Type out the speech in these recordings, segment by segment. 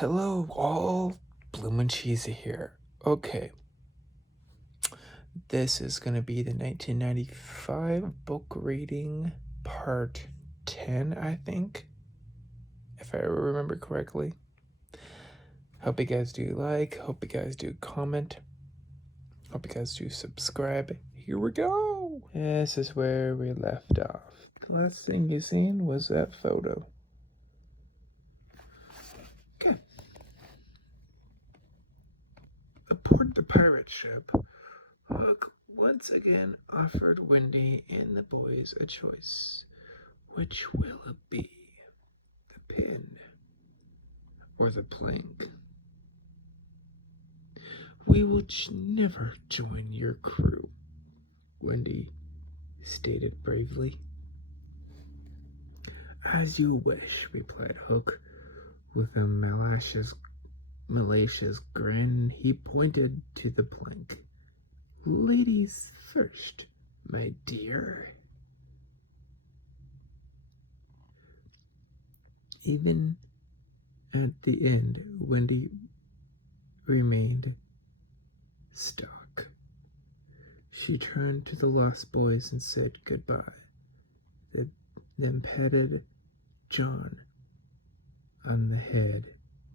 Hello, all. Bloomin' Cheesy here. Okay, this is gonna be the 1995 book reading part 10, I think, if I remember correctly. Hope you guys do like, hope you guys do comment, hope you guys do subscribe. Here we go! This is where we left off. The last thing you seen was that photo. Okay. Aboard the pirate ship, Hook once again offered Wendy and the boys a choice. Which will it be? The pin or the plank? We will never join your crew, Wendy stated bravely. As you wish, replied Hook. With a malicious grin, he pointed to the plank. Ladies first, my dear. Even at the end, Wendy remained stuck. She turned to the lost boys and said goodbye, then petted John on the head.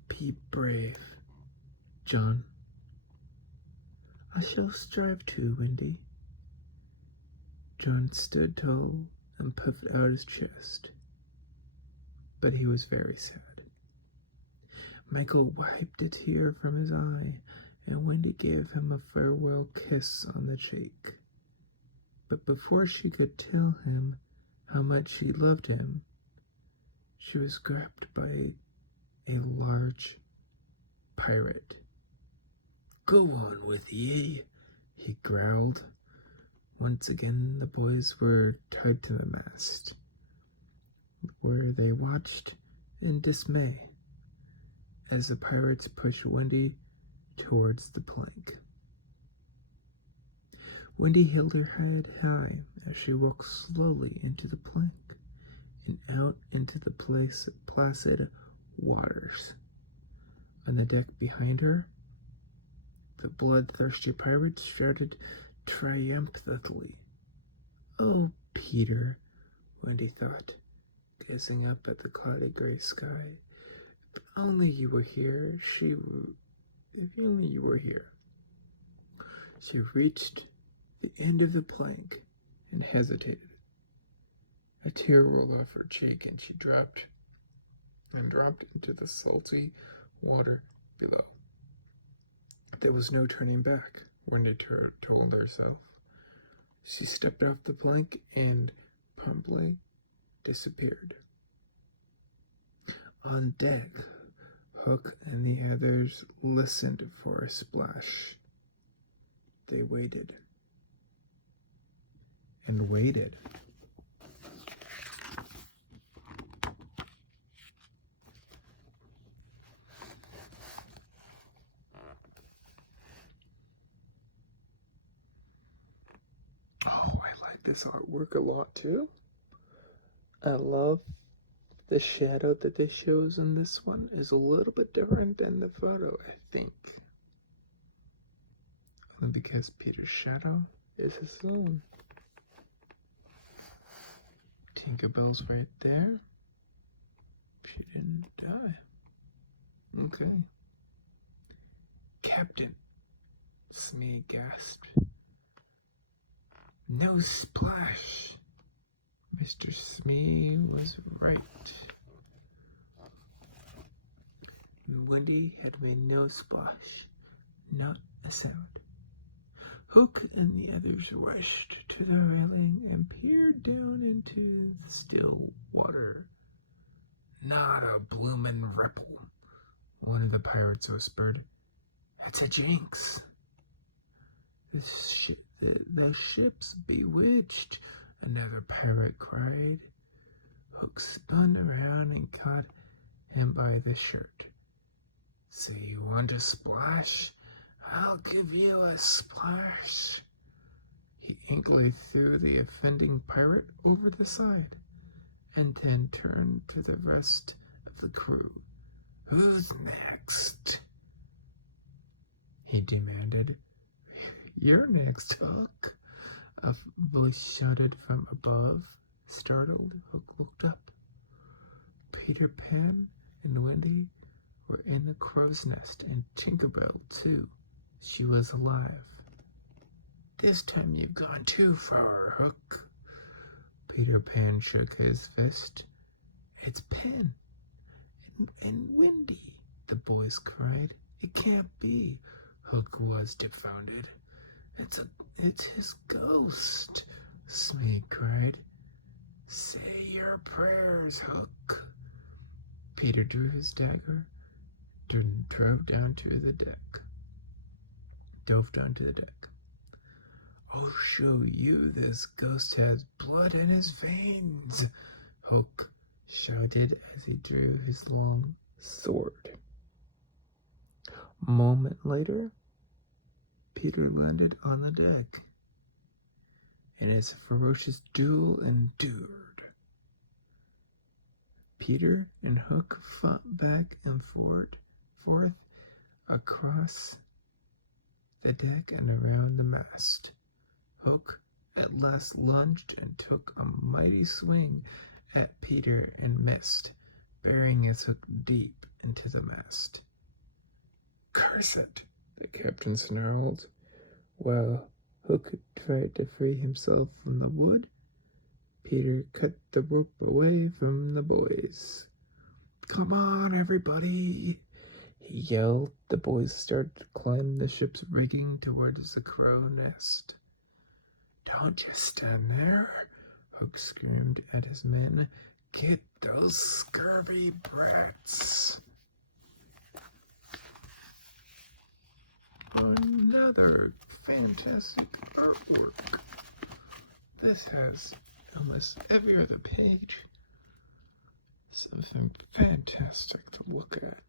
Be brave, John. I shall strive to, Wendy. John stood tall and puffed out his chest, but he was very sad. Michael wiped a tear from his eye, and Wendy gave him a farewell kiss on the cheek. But before she could tell him how much she loved him, she was grabbed by a large pirate. Go on with ye, he growled. Once again the boys were tied to the mast, where they watched in dismay as the pirates pushed Wendy towards the plank. Wendy held her head high as she walked slowly into the plank and out into the placid waters. On the deck behind her, the bloodthirsty pirates shouted triumphantly. Oh, Peter, Wendy thought, gazing up at the clouded gray sky. If only you were here, if only you were here. She reached the end of the plank and hesitated. A tear rolled off her cheek, and she dropped into the salty water below. There was no turning back, Wendy told herself. She stepped off the plank and promptly disappeared. On deck, Hook and the others listened for a splash. They waited and waited. Oh, I like this artwork a lot too. I love the shadow that they shows in this one is a little bit different than the photo, I think. Only because Peter's shadow is his own. Tinkerbell's right there. She didn't die. Okay. Captain, Smee gasped. No splash. Mr. Smee was right. Wendy had made no splash, not a sound. Hook and the others rushed to the railing and peered down into the still water. Not a bloomin' ripple, one of the pirates whispered. It's a jinx. The ship's bewitched, another pirate cried. Hook spun around and caught him by the shirt. So you want a splash? I'll give you a splash. He angrily threw the offending pirate over the side, and then turned to the rest of the crew, Who's next? He demanded. You're next, Hook, a voice shouted from above. Startled, Hook looked up. Peter Pan and Wendy were in the crow's nest, and Tinkerbell, too. She was alive. This time you've gone too far, Hook. Peter Pan shook his fist. It's Pen and Wendy, the boys cried. It can't be. Hook was dumbfounded. It's his ghost, Smee cried. Say your prayers, Hook. Peter drew his dagger, drove down to the deck. I'll show you this ghost has blood in his veins, Hook shouted as he drew his long sword. A moment later, Peter landed on the deck, and his ferocious duel endured. Peter and Hook fought back and forth across the deck and around the mast. Hook at last lunged and took a mighty swing at Peter and missed, burying his hook deep into the mast. Curse it, the captain snarled, while Hook tried to free himself from the wood. Peter cut the rope away from the boys. Come on, everybody, he yelled. The boys started to climb the ship's rigging towards the crow nest. Don't just stand there, Hook screamed at his men. Get those scurvy brats. Another fantastic artwork. This has almost every other page. Something fantastic to look at.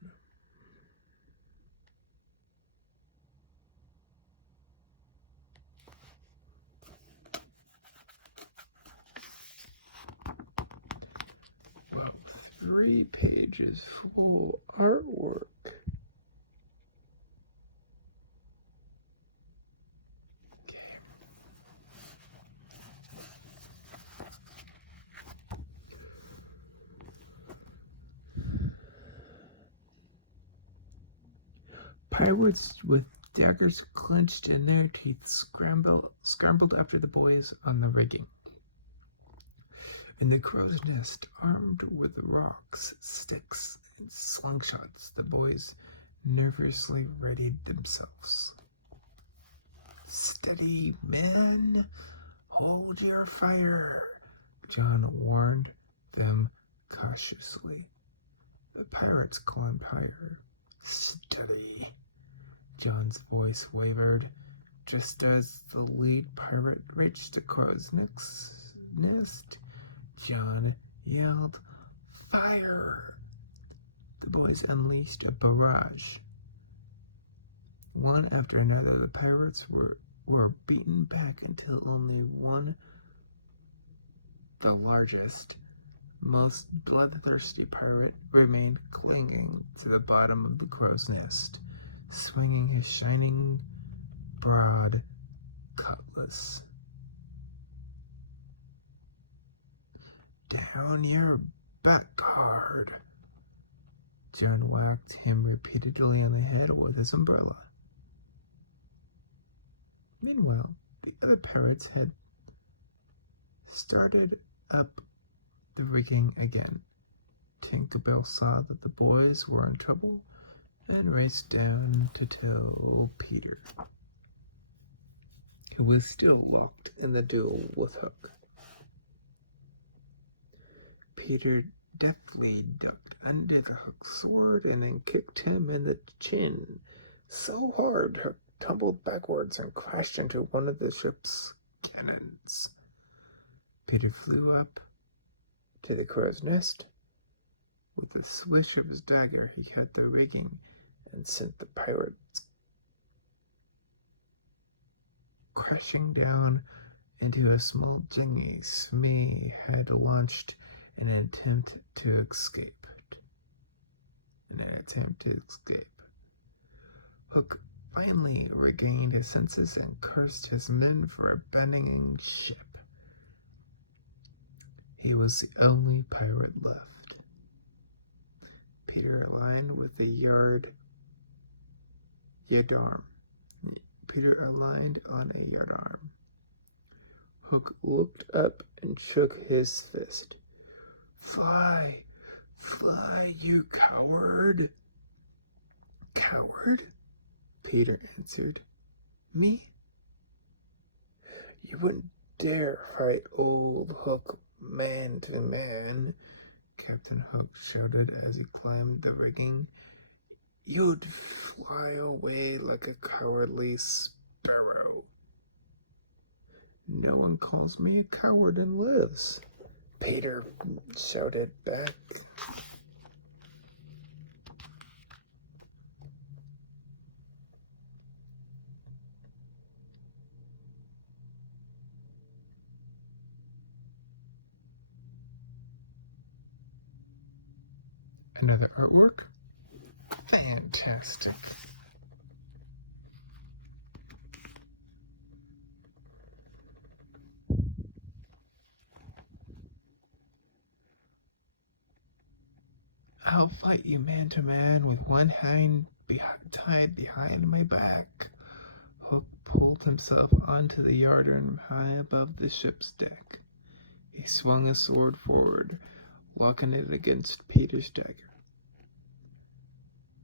Well, 3 pages full artwork. Pirates with daggers clenched in their teeth scrambled after the boys on the rigging. In the crow's nest, armed with rocks, sticks, and slingshots, the boys nervously readied themselves. Steady, men! Hold your fire! John warned them cautiously. The pirates climbed higher. Steady! John's voice wavered. Just as the lead pirate reached the crow's nest, John yelled, Fire! The boys unleashed a barrage. One after another, the pirates were beaten back until only one, the largest, most bloodthirsty pirate, remained clinging to the bottom of the crow's nest, swinging his shining, broad cutlass. Down your back hard. John whacked him repeatedly on the head with his umbrella. Meanwhile, the other pirates had started up the rigging again. Tinkerbell saw that the boys were in trouble and raced down to tell Peter, who was still locked in the duel with Hook. Peter deftly ducked under the Hook's sword and then kicked him in the chin so hard Hook tumbled backwards and crashed into one of the ship's cannons. Peter flew up to the crow's nest. With a swish of his dagger, he cut the rigging and sent the pirates crashing down into a small dinghy Smee had launched in an attempt to escape. in an attempt to escape. Hook finally regained his senses and cursed his men for abandoning ship. He was the only pirate left. Peter aligned with the yardarm. Peter aligned on a yardarm. Hook looked up and shook his fist. "Fly! Fly, you coward!" "Coward?" Peter answered. "Me? You wouldn't dare fight old Hook man to man," Captain Hook shouted as he climbed the rigging. "You'd fly away like a cowardly sparrow." "No one calls me a coward and lives," Peter shouted back. Another artwork? Fantastic. "I'll fight you man to man with one hand tied behind my back." Hook pulled himself onto the yardarm high above the ship's deck. He swung his sword forward, locking it against Peter's dagger.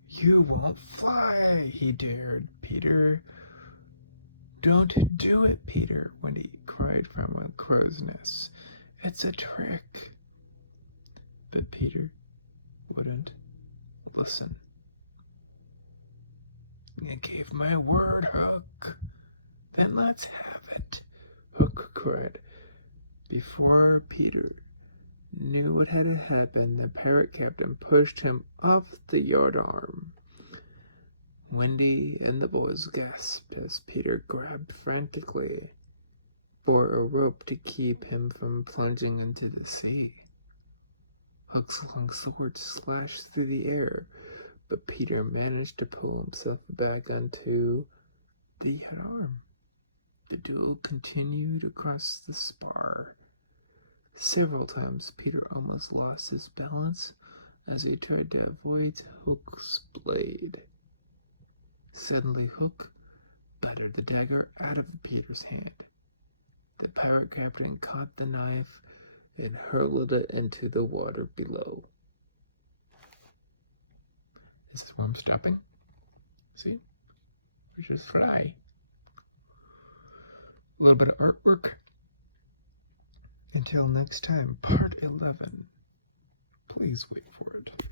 "You won't fly," he dared Peter. "Don't do it, Peter," Wendy cried from a crow's nest. "It's a trick." But Peter wouldn't listen. "I gave my word, Hook." "Then let's have it," Hook cried. Before Peter knew what had happened, the pirate captain pushed him off the yardarm. Wendy and the boys gasped as Peter grabbed frantically for a rope to keep him from plunging into the sea. Hook's long sword slashed through the air, but Peter managed to pull himself back onto the yardarm. The duel continued across the spar. Several times Peter almost lost his balance as he tried to avoid Hook's blade. Suddenly Hook battered the dagger out of Peter's hand. The pirate captain caught the knife and hurled it into the water below. Is the worm stopping? See? We just fly. A little bit of artwork. Until next time, part 11. Please wait for it.